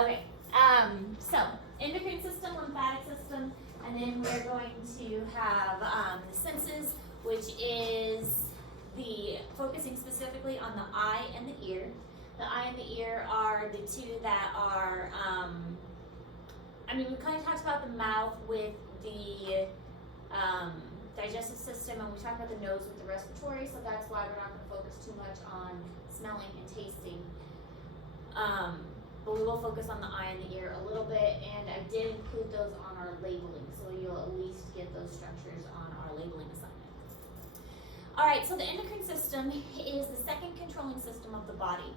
Okay, so endocrine system, lymphatic system, and then we're going to have the senses, which is the focusing specifically on the eye and the ear. The eye and the ear are the two that are, we kind of talked about the mouth with the digestive system, and we talked about the nose with the respiratory, so that's why we're not going to focus too much on smelling and tasting. But we will focus on the eye and the ear a little bit, and I did include those on our labeling, so you'll at least get those structures on our labeling assignment. Alright, so the endocrine system is the second controlling system of the body.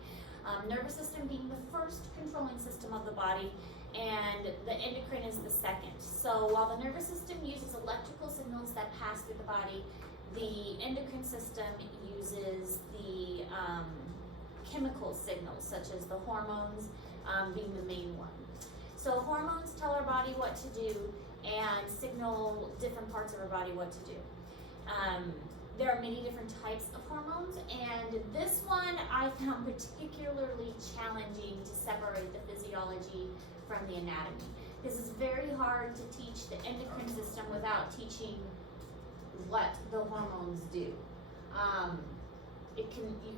Nervous system being the first controlling system of the body, and the endocrine is the second. So while the nervous system uses electrical signals that pass through the body, the endocrine system uses the chemical signals, such as the hormones being the main one. So hormones tell our body what to do and signal different parts of our body what to do. There are many different types of hormones, and this one I found particularly challenging to separate the physiology from the anatomy. This is very hard to teach the endocrine system without teaching what the hormones do. You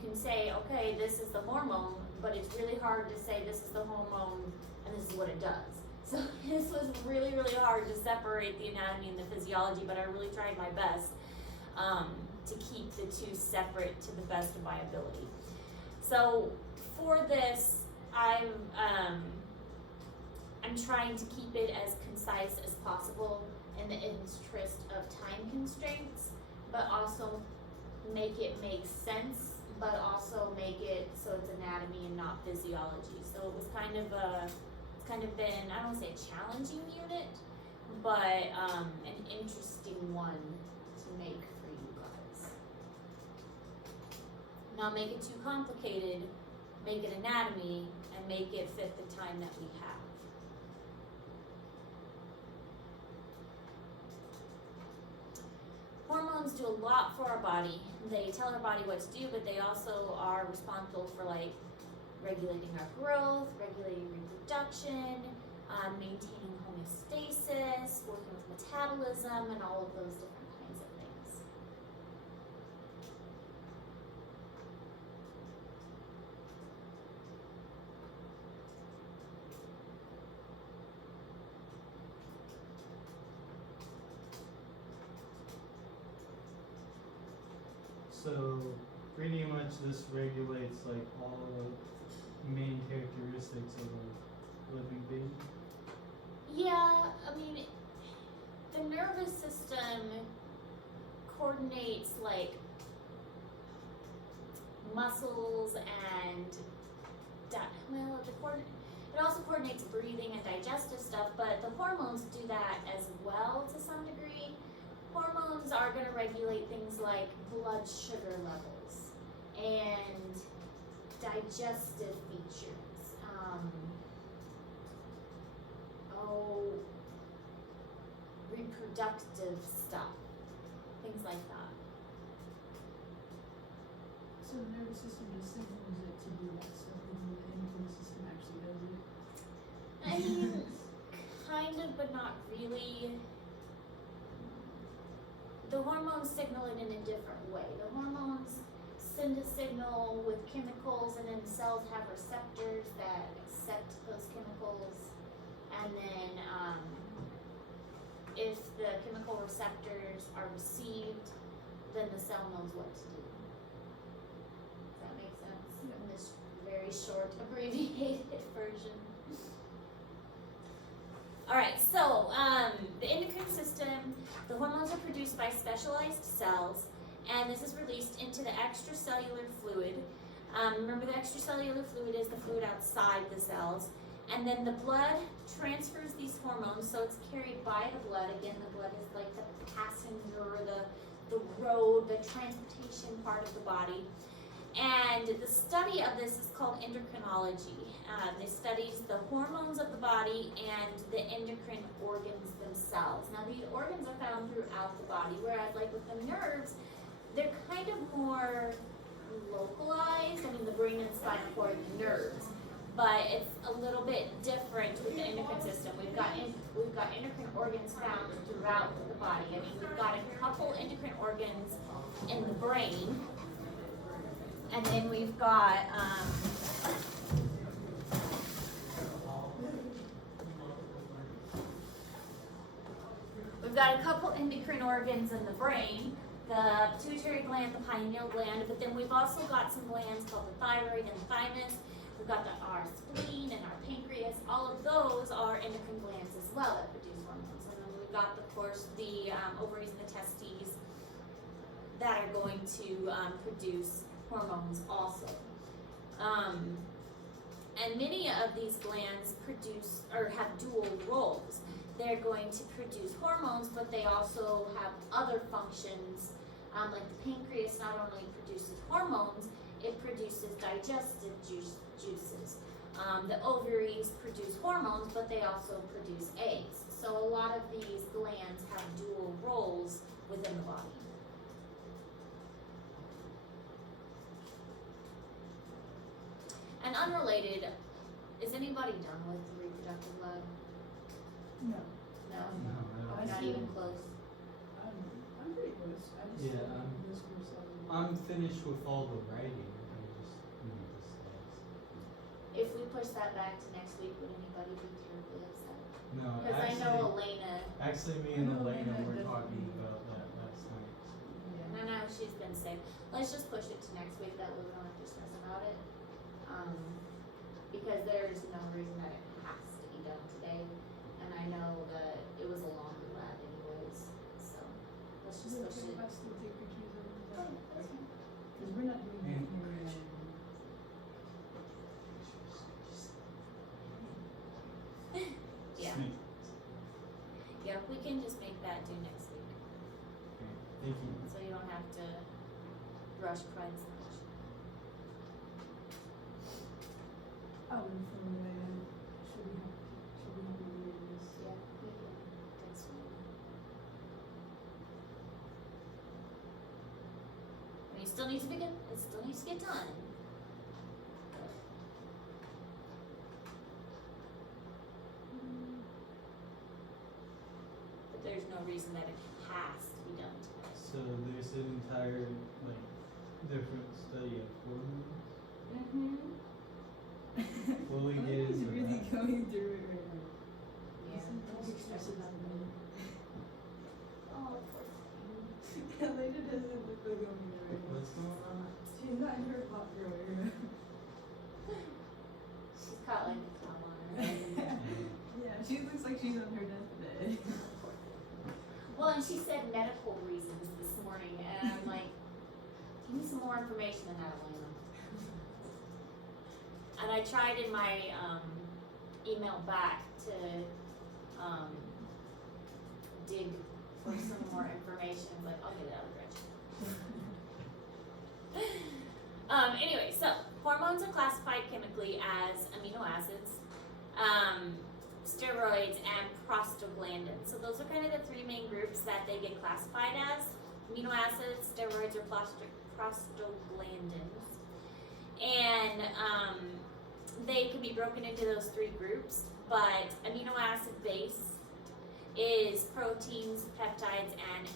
can say, okay, this is the hormone, but it's really hard to say this is the hormone and this is what it does. So this was really, really hard to separate the anatomy and the physiology, but I really tried my best to keep the two separate to the best of my ability. So for this, I'm trying to keep it as concise as possible in the interest of time constraints, but also make it make sense, but also make it so it's anatomy and not physiology. So it was kind of been, I don't want to say a challenging unit, but an interesting one to make for you guys. Not make it too complicated, make it anatomy, and make it fit the time that we have. Hormones do a lot for our body. They tell our body what to do, but they also are responsible for regulating our growth, regulating reproduction, maintaining homeostasis, working with metabolism, and all of those different kinds of things. So pretty much this regulates all the main characteristics of a living being. Yeah, the nervous system coordinates muscles and it also coordinates breathing and digestive stuff, but the hormones do that as well to some degree. Hormones are going to regulate things like blood sugar levels and digestive features. Reproductive stuff, things like that. So the nervous system just signals it to do that stuff, and the endocrine system actually does it? Kind of, but not really. The hormones signal it in a different way. The hormones send a signal with chemicals, and then cells have receptors that accept those chemicals, and then if the chemical receptors are received, then the cell knows what to do. Does that make sense? Yeah. In this very short, abbreviated version. Alright, so the endocrine system, the hormones are produced by specialized cells, and this is released into the extracellular fluid. Remember, the extracellular fluid is the fluid outside the cells. And then the blood transfers these hormones, so it's carried by the blood. Again, the blood is like the passenger, the road, the transportation part of the body. And the study of this is called endocrinology. It studies the hormones of the body and the endocrine organs themselves. Now, these organs are found throughout the body, whereas with the nerves, they're kind of more localized. The brain and spinal cord, the nerves. but it's a little bit different with the endocrine system. We've got endocrine organs found throughout the body. I mean, we've got a couple endocrine organs in the brain, and then we've got a couple endocrine organs in the brain, the pituitary gland, the pineal gland, but then we've also got some glands called the thyroid and the thymus. We've got our spleen and our pancreas. All of those are endocrine glands as well that produce hormones. And then we've got, of course, the ovaries and the testes that are going to produce hormones also. And many of these glands produce or have dual roles. They're going to produce hormones, but they also have other functions. Like the pancreas not only produces hormones, it produces digestive juices. The ovaries produce hormones, but they also produce eggs. So a lot of these glands have dual roles within the body. And unrelated, is anybody done with the reproductive lab? No. No? No, I don't. Not even close? I'm pretty close. I just Yeah, have I'm- this course on. I'm finished with all the writing. I just need the slides. If we push that back to next week, would anybody be terribly upset? No, Because I know Elena, actually, me I and know Elena Elena were doesn't talking need- about that last night. and I know she's been sick. Let's just push it to next week, that way we don't have to stress about it. Because there's no reason that it has to be done today. And I know that it was a longer lab anyways, so let's just push it. If I still take pictures of Oh, them. that's fine. Because we're not doing And- anything. Yeah, Sweet. yeah, we can just make that due next week, Okay, thank you. so you don't have to rush quite so much. Oh, and from the way should we have to do this? Yeah, we can, that's fine. I mean, it still needs to be good, it still needs to get done. But there's no reason that it has to be done today. So there's an entire, like, different study of hormones. Mm-hmm. Will we My get is into really that? going through it right now. Yeah. Pictures of them. Oh, poor thing. Elena doesn't look like going there right now. What's going on? She's not in her hot girl era. She's caught like a clown on her head. Yeah, she looks like she's on her deathbed. Poor thing. Well, and she said medical reasons this morning, and I'm like, give me some more information than that, Elena. And I tried in my email back to dig for some more information. I'm like, I'll get it out of Gretchen. Anyway, so hormones are classified chemically as amino acids, steroids, and prostaglandins. So those are kind of the three main groups that they get classified as: amino acids, steroids, or prostaglandins. And they can be broken into those three groups, but amino acid base is proteins, peptides, and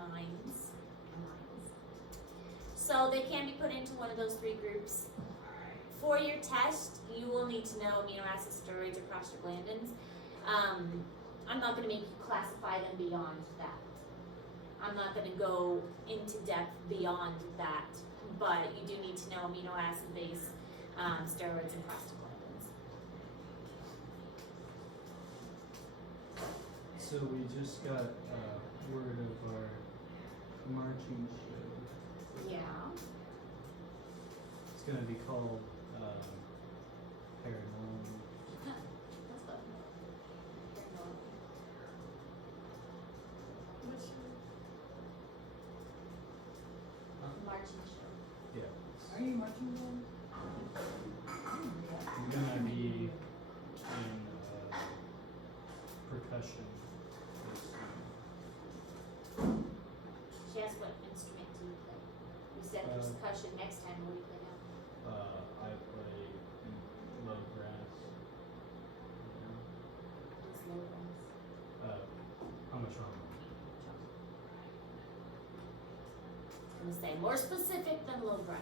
amines. So they can be put into one of those three groups. For your test, you will need to know amino acids, steroids, or prostaglandins. I'm not going to make you classify them beyond that. I'm not going to go into depth beyond that, but you do need to know amino acid base, steroids, and prostaglandins. So we just got word of our marching show. Yeah. It's gonna be called Paranormal. That's fun. What's your, Marching show. Yeah. are you marching then? I'm gonna be in percussion. She asked what instrument do you play. You said percussion. Next time, what do you play now? I play gonna say. More specific than low breath.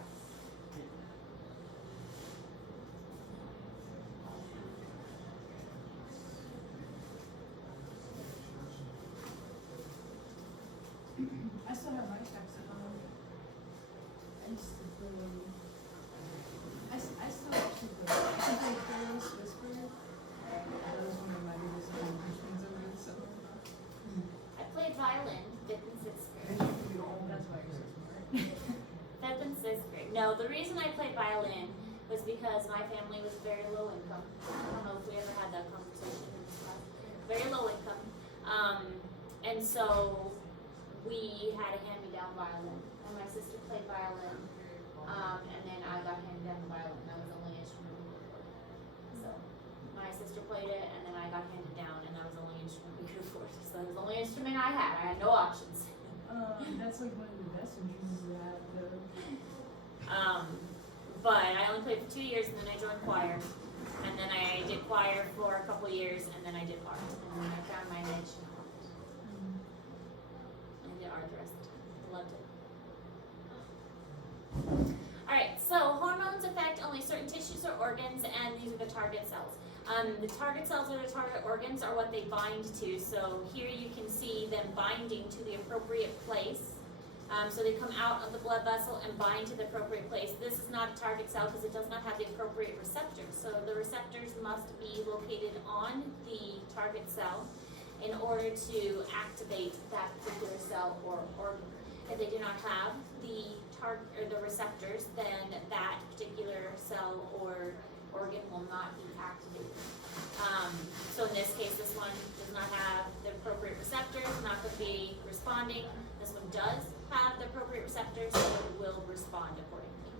I still have my checks at home. I used to play. I still actually play. I can play Careless Whisper. That was one of my biggest accomplishments over the summer. I played violin, 5th and 6th grade. That's why you're so smart. 5th and 6th grade. No, the reason I played violin was because my family was very low income. I don't know if we ever had that conversation in this class. Very low income. And so we had a hand-me-down violin. And my sister played violin. And then I got handed down the violin. That was the only instrument we could afford. So my sister played it, and then I got handed down, and that was the only instrument we could afford. So that was the only instrument I had. I had no options. That's like one of the best instruments to have, though. But I only played for 2 years, and then I joined choir. And then I did choir for a couple years, and then I did art. And then I found my niche in art. I did art the rest of the time. I loved it. Alright, so hormones affect only certain tissues or organs, and these are the target cells. The target cells or the target organs are what they bind to. So here you can see them binding to the appropriate place. So they come out of the blood vessel and bind to the appropriate place. This is not a target cell because it does not have the appropriate receptors. So the receptors must be located on the target cell in order to activate that particular cell or organ. If they do not have the receptors, then that particular cell or organ will not be activated. So in this case, this one does not have the appropriate receptors, not going to be responding. This one does have the appropriate receptors, so it will respond accordingly.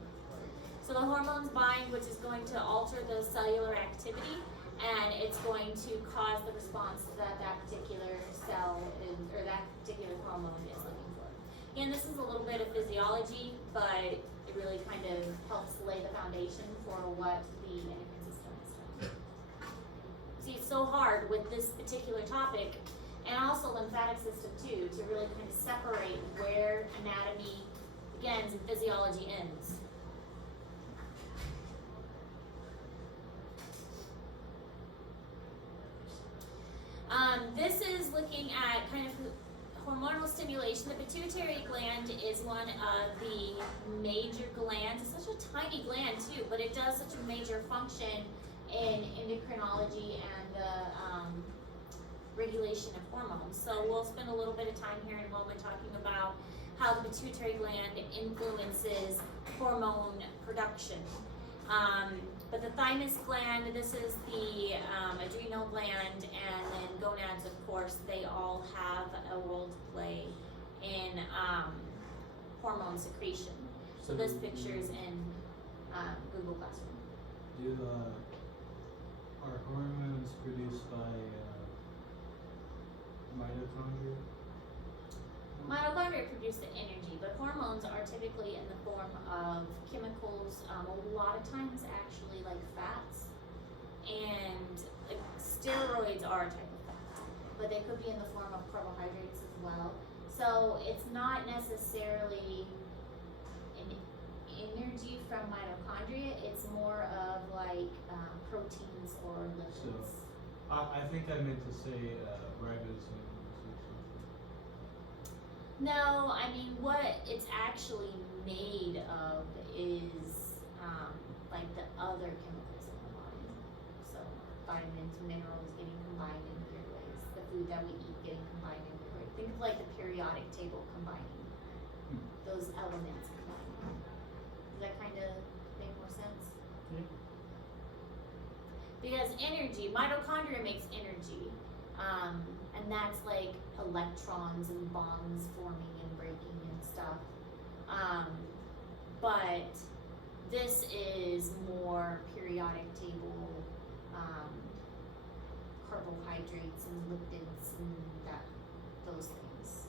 So the hormones bind, which is going to alter the cellular activity, and it's going to cause the response that that particular cell is, or that particular hormone is looking for. And this is a little bit of physiology, but it really kind of helps lay the foundation for what the endocrine system is doing. See, it's so hard with this particular topic, and also lymphatic system too, to really kind of separate where anatomy begins and physiology ends. This is looking at kind of hormonal stimulation. The pituitary gland is one of the major glands. It's such a tiny gland too, but it does such a major function in endocrinology and the regulation of hormones. So we'll spend a little bit of time here in a moment talking about how the pituitary gland influences hormone production. But the thymus gland, this is the adrenal gland, and then gonads, of course, they all have a role to play in hormone secretion. So this picture is in Google Classroom. Are hormones produced by mitochondria? Mitochondria produce the energy, but hormones are typically in the form of chemicals, a lot of times actually like fats, and like steroids are a type of fat, but they could be in the form of carbohydrates as well. So it's not necessarily an energy from mitochondria, it's more of like proteins or lipids. I think I meant to say ribosomes or something. No, I mean what it's actually made of is like the other chemicals in the body. So vitamins, minerals getting combined in weird ways. The food that we eat getting combined in weird ways. Think of like the periodic table combining those elements combining. Does that kind of make more sense? Yeah. Because energy, mitochondria makes energy, and that's like electrons and bonds forming and breaking and stuff. But this is more periodic table, carbohydrates and lipids and those things.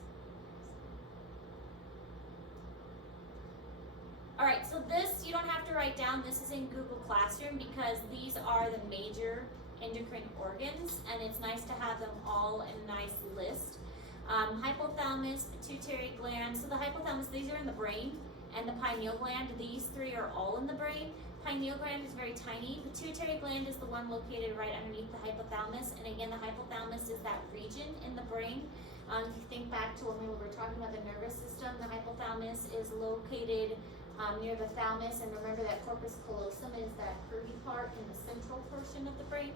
All right, so this you don't have to write down. This is in Google Classroom because these are the major endocrine organs, and it's nice to have them all in a nice list. Hypothalamus, pituitary gland. So the hypothalamus, these are in the brain, and the pineal gland, these three are all in the brain. Pineal gland is very tiny. Pituitary gland is the one located right underneath the hypothalamus. And again, the hypothalamus is that region in the brain. If you think back to when we were talking about the nervous system, the hypothalamus is located near the thalamus. And remember that corpus callosum is that curvy part in the central portion of the brain.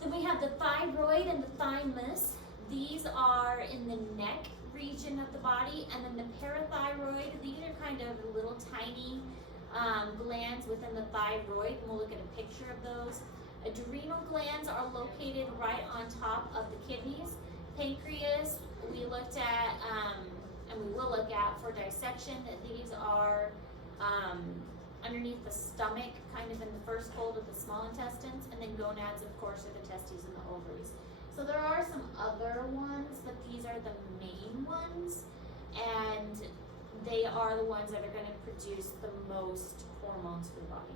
Then we have the thyroid and the thymus. These are in the neck region of the body. And then the parathyroid, these are kind of little tiny glands within the thyroid, and we'll look at a picture of those. Adrenal glands are located right on top of the kidneys. Pancreas, we looked at, and we will look at for dissection. These are underneath the stomach, kind of in the first fold of the small intestines, and then gonads, of course, are the testes and the ovaries. So there are some other ones, but these are the main ones, and they are the ones that are going to produce the most hormones for the body.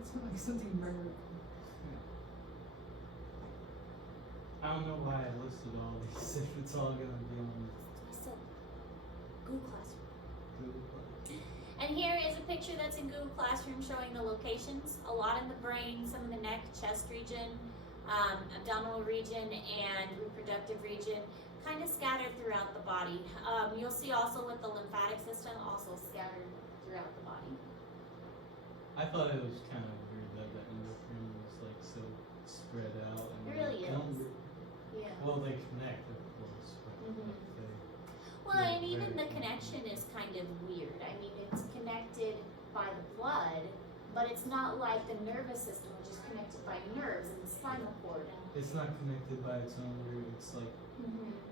It's like something murder. I don't know why I listed all these if it's all gonna be on I said Google Classroom. Google. And here is a picture that's in Google Classroom showing the locations. A lot in the brain, some in the neck, chest region, abdominal region, and reproductive region, kind of scattered throughout the body. You'll see also with the lymphatic system, also scattered throughout the body. I thought it was kind of weird that the endocrine was like so spread out. And It really like, is. Yeah. Well, they connect, of course, but Mhm. like they. Well, Yeah, and even very the connection is kind of weird. I mean, it's connected by the blood, but it's not like the nervous system, which is connected by nerves and the spinal cord. And It's not connected by its own root. It's like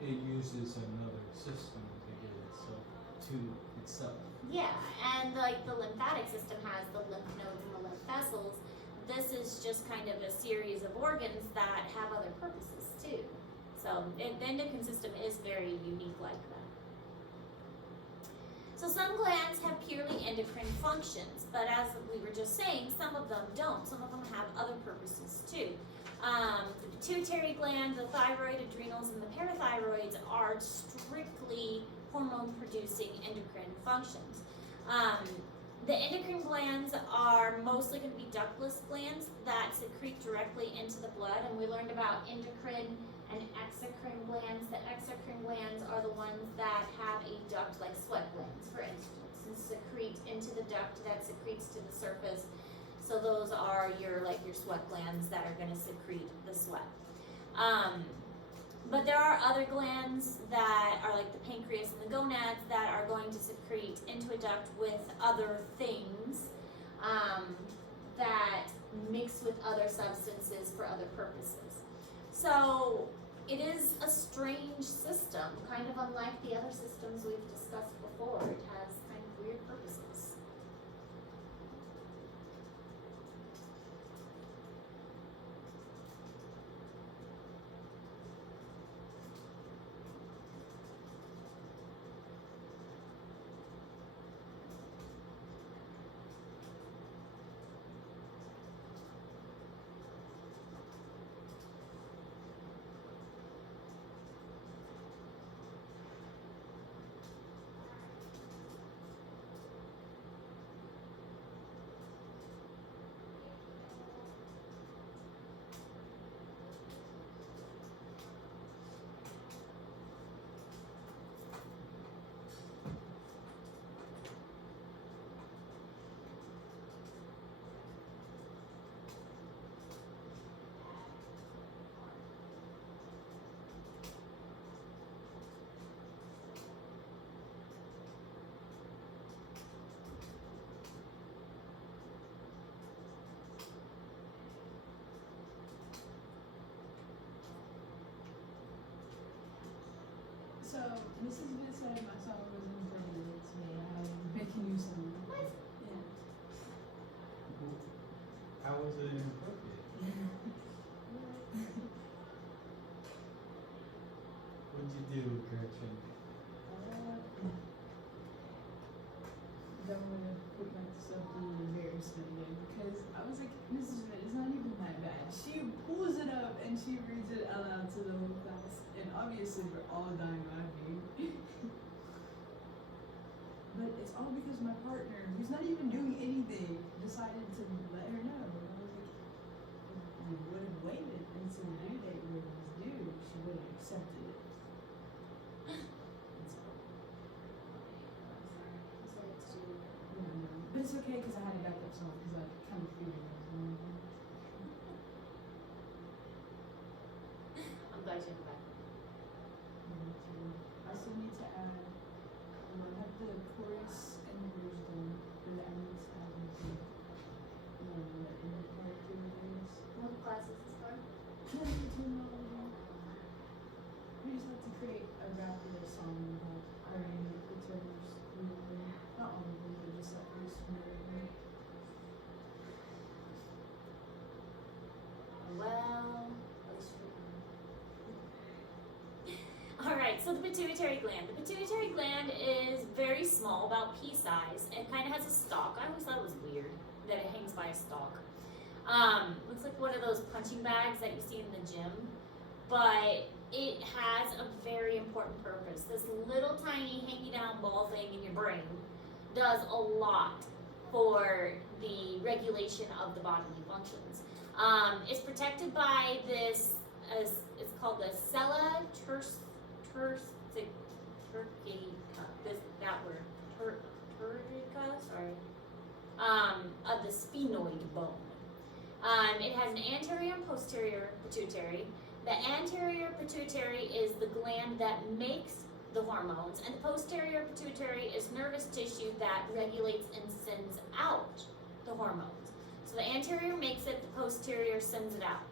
it uses another system to get itself to itself. yeah, and like the lymphatic system has the lymph nodes and the lymph vessels. This is just kind of a series of organs that have other purposes too. So the endocrine system is very unique like that. So some glands have purely endocrine functions, but as we were just saying, some of them don't. Some of them have other purposes too. The pituitary gland, the thyroid, adrenals, and the parathyroids are strictly hormone-producing endocrine functions. The endocrine glands are mostly going to be ductless glands that secrete directly into the blood, and we learned about endocrine and exocrine glands. The exocrine glands are the ones that have a duct, like sweat glands, for instance, and secrete into the duct that secretes to the surface. So those are your sweat glands that are going to secrete the sweat. But there are other glands that are like the pancreas and the gonads that are going to secrete into a duct with other things that mix with other substances for other purposes. So it is a strange system, kind of unlike the other systems we've discussed before. It has kind of weird purposes. So, Mrs. Vitt said my song was inappropriate today. I had to make a new song. What? Yeah. How was it inappropriate? What'd you do, Gretchen? Don't want to put myself in an embarrassment again because I was like, Mrs. Vitt, it's not even that bad. She pulls it up and she reads it out loud to the whole class. And obviously we're all dying laughing. But it's all because my partner, who's not even doing anything, decided to let her know. And I was like, if you would have waited until the due date when it was due, she would have accepted it. And so, but it's okay because I had a backup song because I kind of figured it was one of them. I'm glad you have that. I still need to add, I have the chorus and the verse done, but I need to add the end part to this. What class is this for? Terminology. We just have to create a rapid song without hurrying the terms. Not all of them, but just at least one of them. Well, alright, so the pituitary gland. The pituitary gland is very small, about pea size, and kind of has a stalk. I always thought it was weird that it hangs by a stalk. Looks like one of those punching bags that you see in the gym, but it has a very important purpose. This little tiny hanging down ball thing in your brain does a lot for the regulation of the bodily functions. It's protected by this, it's called the sella turcica, of the sphenoid bone. It has an anterior and posterior pituitary. The anterior pituitary is the gland that makes the hormones, and the posterior pituitary is nervous tissue that regulates and sends out the hormones. So the anterior makes it, the posterior sends it out.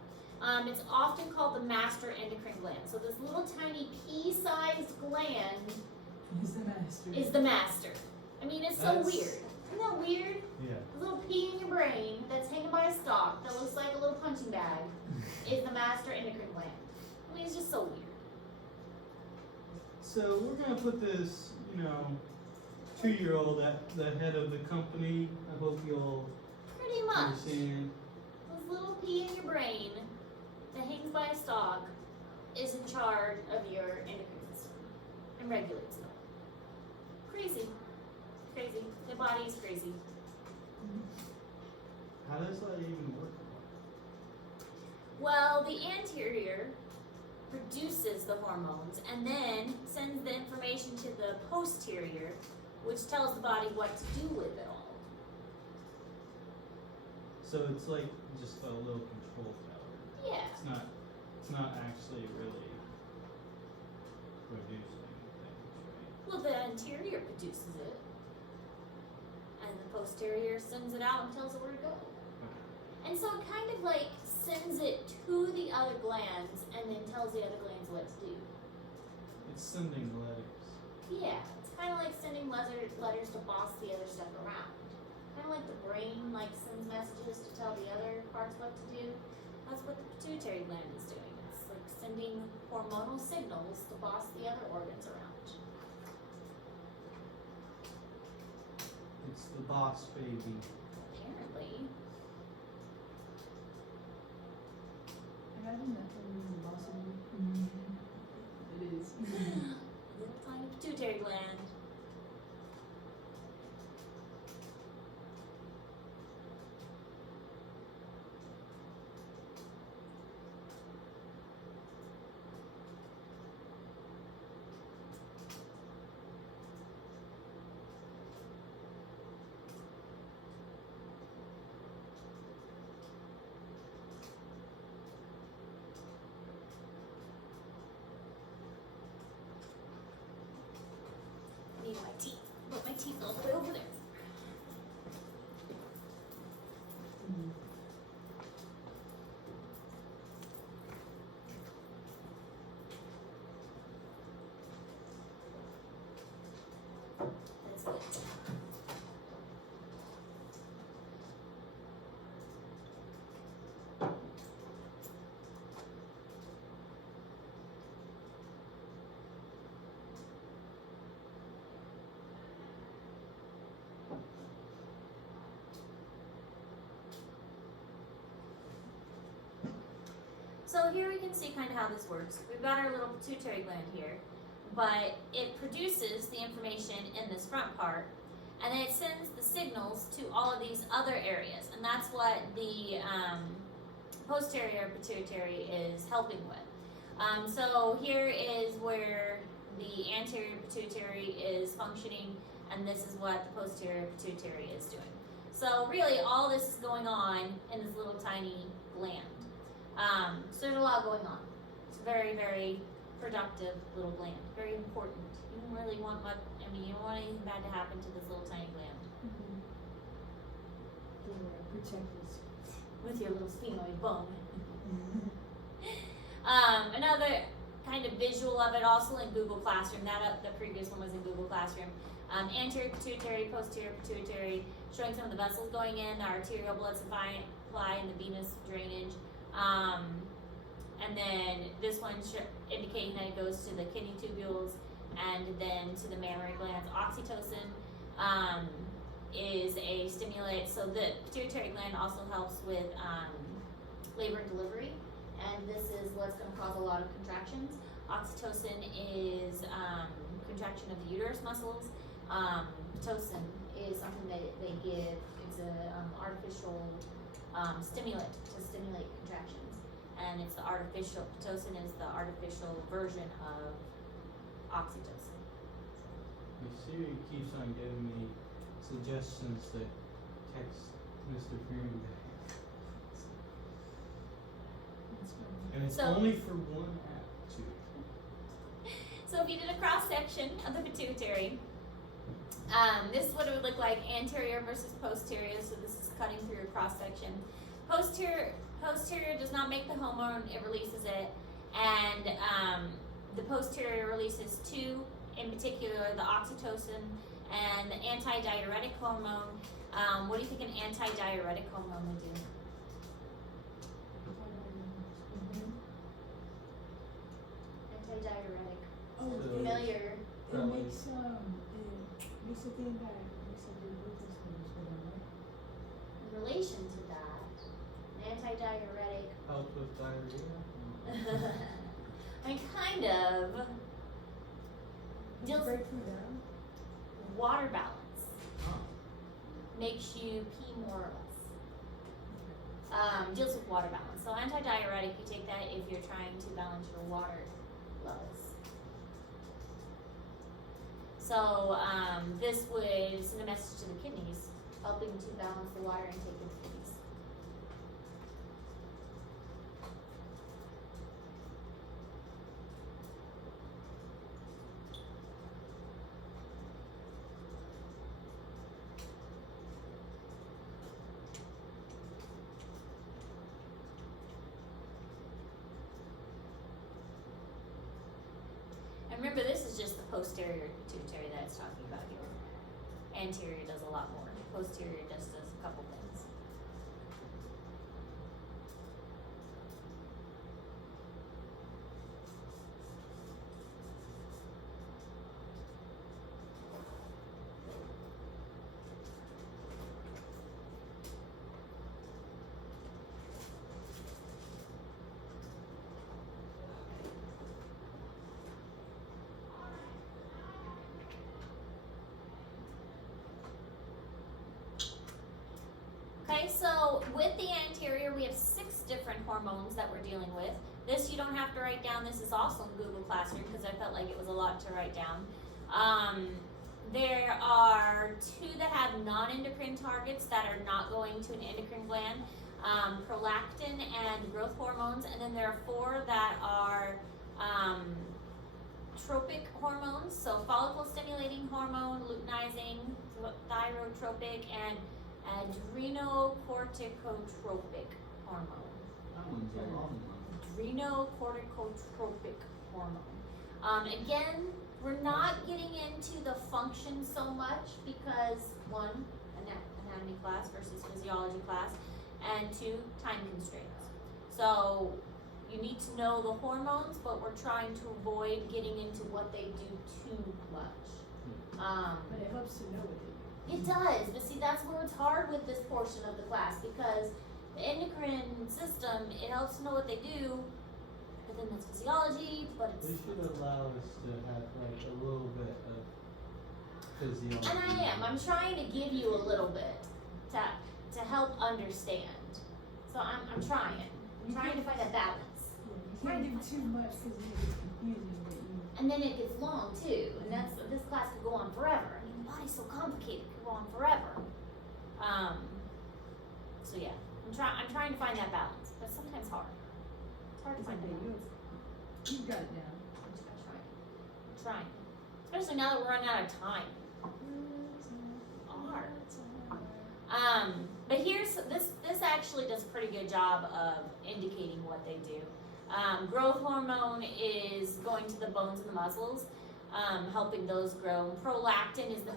It's often called the master endocrine gland. So this little tiny pea-sized gland He's the master. is the master. I mean, it's so That's- weird. Isn't that weird? Yeah. A little pea in your brain that's hanging by a stalk that looks like a little punching bag is the master endocrine gland. I mean, it's just so weird. So we're gonna put this, 2-year-old at the head of the company. I hope you'll Pretty much. understand. This little pea in your brain that hangs by a stalk is in charge of your endocrine system and regulates it. Crazy. Crazy. The body is crazy. How does that even work? Well, the anterior produces the hormones and then sends the information to the posterior, which tells the body what to do with it all. So it's like just a little control tower. Yeah. It's not actually really producing things, right? Well, the anterior produces it, and the posterior sends it out and tells it where to go. And so it kind of like sends it to the other glands and then tells the other glands what to do. It's sending letters. Yeah, it's kind of like sending letters to boss the other stuff around. Kind of like the brain like sends messages to tell the other parts what to do. That's what the pituitary gland is doing. It's like sending hormonal signals to boss the other organs around. It's the boss baby. Apparently. Imagine that thing is impossible. It is. Little tiny pituitary gland. I need my teeth. Put my teeth all the way over there. So here we can see kind of how this works. We've got our little pituitary gland here, but it produces the information in this front part, and then it sends the signals to all of these other areas, and that's what the posterior pituitary is helping with. So here is where the anterior pituitary is functioning, and this is what the posterior pituitary is doing. So really all this is going on in this little tiny gland. So there's a lot going on. It's a very, very productive little gland, very important. You don't really want much, you don't want anything bad to happen to this little tiny gland. Protect us. With your little sphenoid bone. Another kind of visual of it also in Google Classroom. The previous one was in Google Classroom. Anterior pituitary, posterior pituitary, showing some of the vessels going in, the arterial blood supply and the venous drainage. And then this one indicating that it goes to the kidney tubules and then to the mammary glands. Oxytocin is a stimulant, so the pituitary gland also helps with labor and delivery, and this is what's going to cause a lot of contractions. Oxytocin is contraction of the uterus muscles. Pitocin is something that they give. It's an artificial stimulant to stimulate contractions, and it's the artificial. Pitocin is the artificial version of oxytocin. My Siri keeps on giving me suggestions that text Mr. Freeman back. And it's So- only for one app, too. So if you did a cross section of the pituitary, this is what it would look like, anterior versus posterior. So this is cutting through a cross section. Posterior does not make the hormone; it releases it, and the posterior releases two, in particular the oxytocin and the antidiuretic hormone. What do you think an antidiuretic hormone would do? Antidiuretic. Oh, So- Familiar. it makes it thing back. It makes it do glucose levels go down, right? In relation to that, an antidiuretic. Help with diarrhea? I mean, kind of. Deals Break food down. water balance. Oh. Makes you pee more or less. Deals with water balance. So antidiuretic, you take that if you're trying to balance your water levels. So this would send a message to the kidneys, helping to balance the water intake of the kidneys. And remember, this is just the posterior pituitary that it's talking about here. Anterior does a lot more. Posterior just does a couple things. Okay, so with the anterior, we have 6 different hormones that we're dealing with. This you don't have to write down. This is also in Google Classroom because I felt like it was a lot to write down. There are 2 that have non-endocrine targets that are not going to an endocrine gland, prolactin and growth hormones, and then there are 4 that are tropic hormones, so follicle stimulating hormone, luteinizing, thyrotropic, and adrenocorticotropic hormone. That one's a long one. Adrenocorticotropic hormone. Again, we're not getting into the function so much because 1, anatomy class versus physiology class, and 2, time constraints. So you need to know the hormones, but we're trying to avoid getting into what they do too much. But it helps to know what they do. It does, but see, that's where it's hard with this portion of the class because the endocrine system, it helps to know what they do, but then that's physiology, but They it's. should allow us to have like a little bit of physiology. And I am. I'm trying to give you a little bit to help understand. So I'm trying. I'm trying to find a balance. You can't give too much because it gets confusing, but you. And then it gets long too. And this class could go on forever. I mean, the body's so complicated, it could go on forever. So yeah, I'm trying to find that balance, but sometimes hard. It's hard to It's find okay, that balance. you've got it down. I'm trying. Especially now that we're running out of time. Hard. But here's this actually does a pretty good job of indicating what they do. Growth hormone is going to the bones and the muscles, helping those grow. Prolactin is the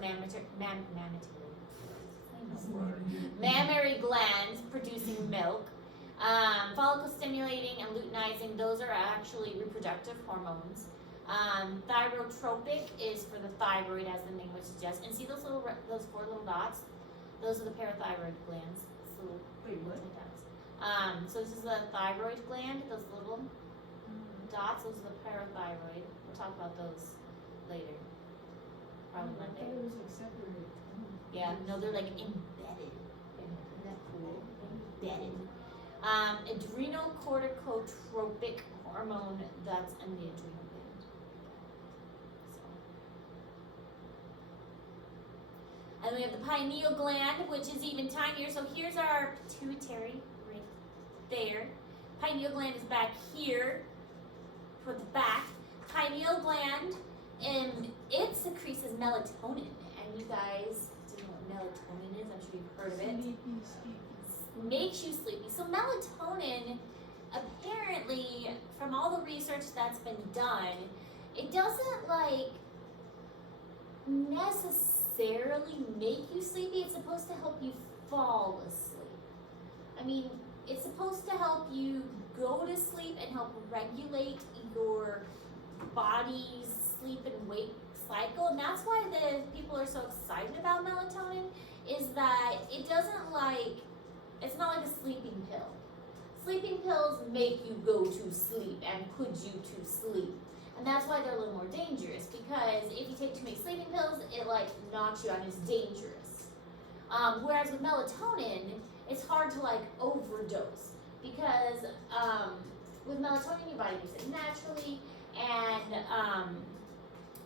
mammary glands producing milk. Follicle stimulating and luteinizing, those are actually reproductive hormones. Thyrotropic is for the thyroid, as the name would suggest. And see those four little dots? Those are the parathyroid glands. Those little Wait, what? dots. So this is the thyroid gland. Those little dots, those are the parathyroid. We'll talk about those later. Probably I Monday. thought it was like separate. Yeah, no, they're like embedded. Isn't that cool? Embedded. Adrenocorticotropic hormone, that's in the adrenal gland. So. And we have the pineal gland, which is even tinier. So here's our pituitary right there. Pineal gland is back here toward the back. Pineal gland, and it secretes melatonin. And you guys do know what melatonin is. I'm sure you've heard of it. Sleepy. Makes you sleepy. So melatonin, apparently, from all the research that's been done, it doesn't like necessarily make you sleepy. It's supposed to help you fall asleep. I mean, it's supposed to help you go to sleep and help regulate your body's sleep and wake cycle. And that's why the people are so excited about melatonin, is that it doesn't like, it's not like a sleeping pill. Sleeping pills make you go to sleep and put you to sleep. And that's why they're a little more dangerous, because if you take too many sleeping pills, it like knocks you out and it's dangerous. Whereas with melatonin, it's hard to like overdose, because with melatonin, your body makes it naturally, and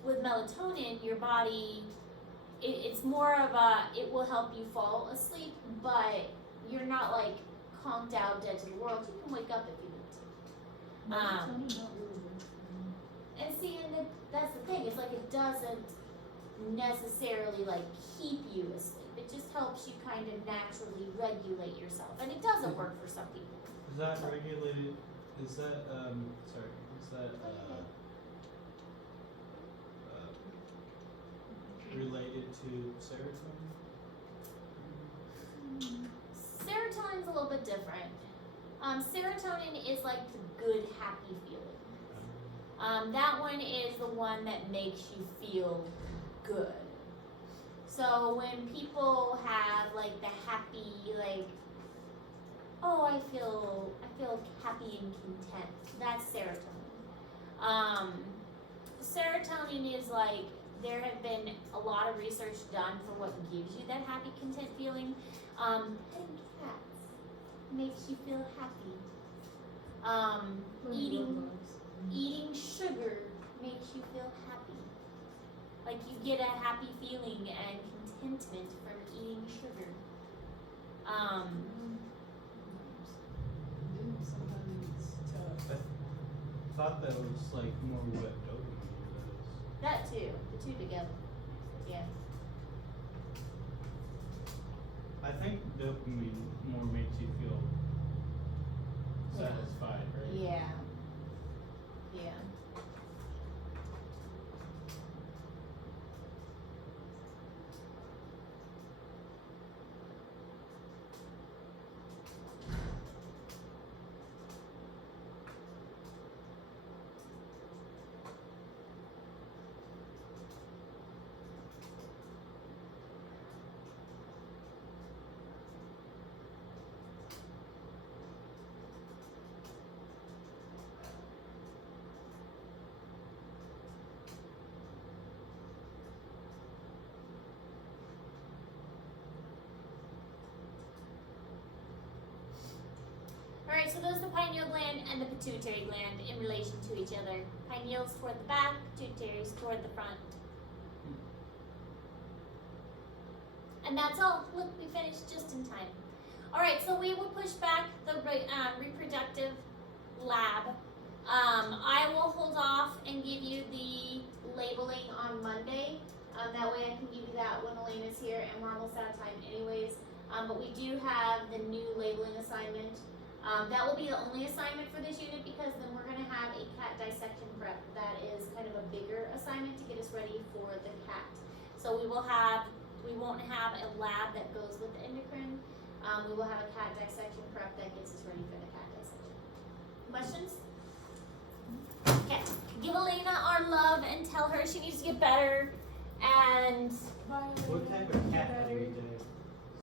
with melatonin, your body, it's more of a, it will help you fall asleep, but you're not like conked out, dead to the world. You can wake up if you need to. Melatonin not really works for me. And see, and that's the thing. It's like it doesn't necessarily like keep you asleep. It just helps you kind of naturally regulate yourself, and it doesn't work for some people. Is that regulated? Is that related to serotonin? Serotonin's a little bit different. Serotonin is like the good, happy feeling. That one is the one that makes you feel good. So when people have like the happy, like, oh, I feel happy and content, that's serotonin. Serotonin is like, there have been a lot of research done for what gives you that happy, content feeling. Petting cats makes you feel happy. Eating sugar makes you feel happy. Like you get a happy feeling and contentment from eating sugar. Sometimes it's tough. I thought that was like more what dopamine does. That too, the two together. Yeah. I think dopamine more makes you feel Yeah. satisfied, right? Yeah. Yeah. Alright, so there's the pineal gland and the pituitary gland in relation to each other. Pineal's toward the back, pituitary's toward the front. And that's all. Look, we finished just in time. Alright, so we will push back the reproductive lab. I will hold off and give you the labeling on Monday. That way I can give you that when Elena's here, and we're almost out of time anyways. But we do have the new labeling assignment. That will be the only assignment for this unit, because then we're going to have a cat dissection prep. That is kind of a bigger assignment to get us ready for the cat. So we won't have a lab that goes with the endocrine. We will have a cat dissection prep that gets us ready for the cat dissection. Questions? Okay. Give Elena our love and tell her she needs to get better. And What type of cat are we doing?